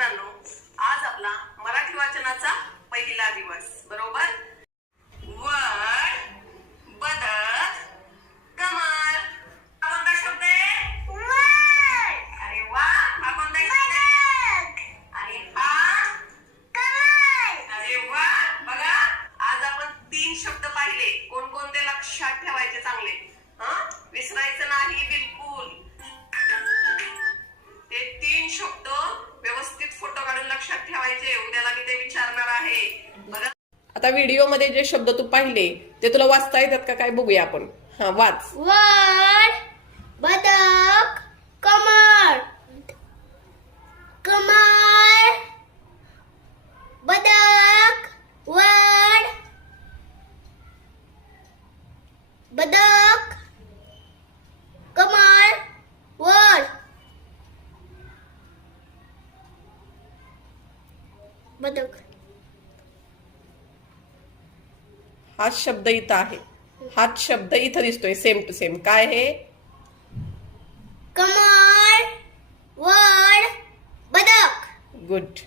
मित्रांनो आज आपला मराठी वाचनाचा पहिला दिवस बरोबर? वड बदक कमळ हा कोणता शब्द आहे? अरे वा हा कोणता शब्द आहे? हा? अरे वा बघा आज आपण तीन शब्द पाहिले. कोणकोणते लक्षात ठेवायचे चांगले? हं? विसरायचं नाही ठेवायचे उद्याला मी ते विचारणार आहे. बघा. आता व्हिडिओमध्ये जे शब्द तू पाहिले ते तुला वाचता येतात का? काय बघूया आपण. हा वाच. वड बदक कमळ. कमळ बदक वड बदक कमळ वड बदक हाच शब्द इथं आहे. हाच शब्द इथं दिसतोय. सेम टू सेम काय हे? कमळ वड बदक गुड